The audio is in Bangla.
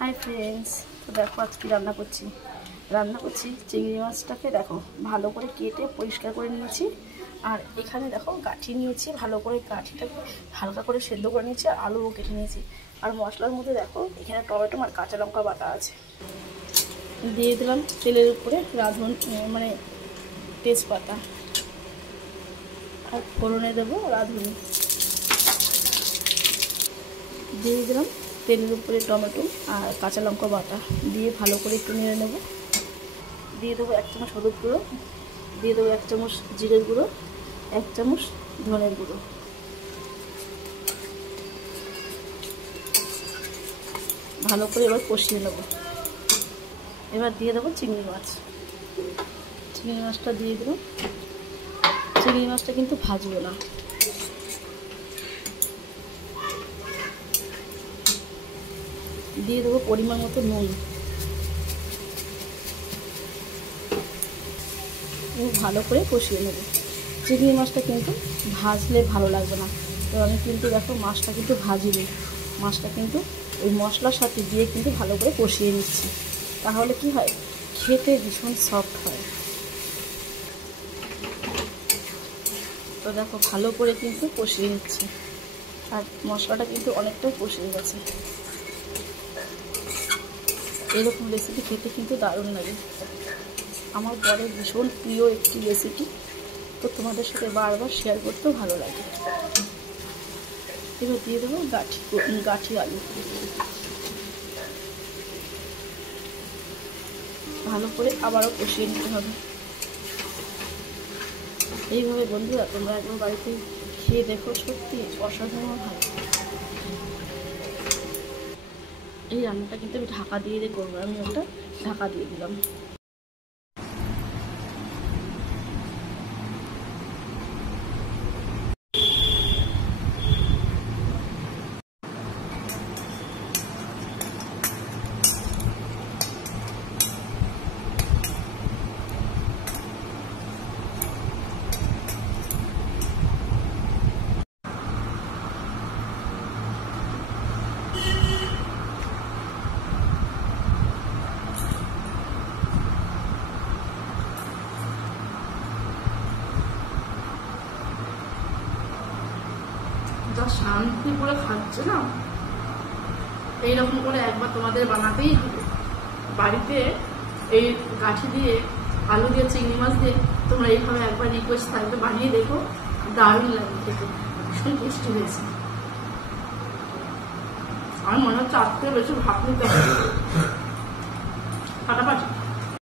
হাই ফ্রেন্ডস, তো দেখো আজকে রান্না করছি চিংড়ি মাছটাকে দেখো ভালো করে কেটে পরিষ্কার করে নিয়েছি। আর এখানে দেখো গাঠি নিয়েছি, ভালো করে গাঠিটাকে হালকা করে সেদ্ধ করে নিয়েছি, আর আলুও কেটে নিয়েছি। আর মশলার মধ্যে দেখো এখানে টমেটো আর কাঁচা লঙ্কা বাটা আছে। দিয়ে দিলাম তেলের উপরে মানে তেজপাতা, আর ফোড়নে দেবো রাঁধুনি। দিয়ে দিলাম তেলের উপরে টমেটো আর কাঁচা লঙ্কা বাটা দিয়ে ভালো করে একটু নেড়ে নেব। দিয়ে দেবো 1 চামচ হলুদ গুঁড়ো, দিয়ে দেবো 1 চামচ জিরের গুঁড়ো, 1 চামচ ধনের গুঁড়ো। ভালো করে এবার কষিয়ে নেব। এবার দিয়ে দেবো চিংড়ি মাছটা দিয়ে দেবো। চিংড়ি মাছটা কিন্তু ভাজবো না। দিয়ে দেবো পরিমাণ মতো নুন। ভালো করে কষিয়ে নেব। চিংড়ি মাছটা কিন্তু ভাজলে ভালো লাগবে না, তো আমি কিন্তু দেখো মাছটা কিন্তু ভাজিনি, মাছটা কিন্তু ওই মশলার সাথে দিয়ে কিন্তু ভালো করে কষিয়ে নিচ্ছি। তাহলে কি হয়, খেতে ভীষণ সফট হয়। তো দেখো ভালো করে কিন্তু কষিয়ে নিচ্ছি, আর মশলাটা কিন্তু অনেকটাই কষিয়ে গেছে। এরকম রেসিপি খেতে কিন্তু দারুণ লাগে। আমার বরের ভীষণ প্রিয় একটি রেসিপি, তো তোমাদের সাথে বারবার শেয়ার করতেও ভালো লাগে। এবার দিয়ে দেবো গাঠি আলু। ভালো করে আবারও কষিয়ে নিতে হবে। এইভাবে বন্ধুরা তোমরা একবার বাড়িতে খেয়ে দেখো, সত্যি অসাধারণ হয়। এই রান্নাটা কিন্তু আমি ঢাকা দিয়ে করবো, আমি ওটা ঢাকা দিয়ে দিলাম। যা শান্তি করে খাচ্ছে না, এইরকম করে একবার তোমাদের বানাতেই হবে বাড়িতে। এই গাঠি দিয়ে আলু দিয়ে চিংড়ি মাছ দিয়ে তোমরা এইভাবে একবার রিকোয়েস্ট থাকবে বানিয়ে দেখো, দারুণ লাগে খেতে, ভীষণ টেস্টি হয়েছে। আমার মনে হচ্ছে আজকে বেশি ভাত নিতে হবে ফাটাফাটি।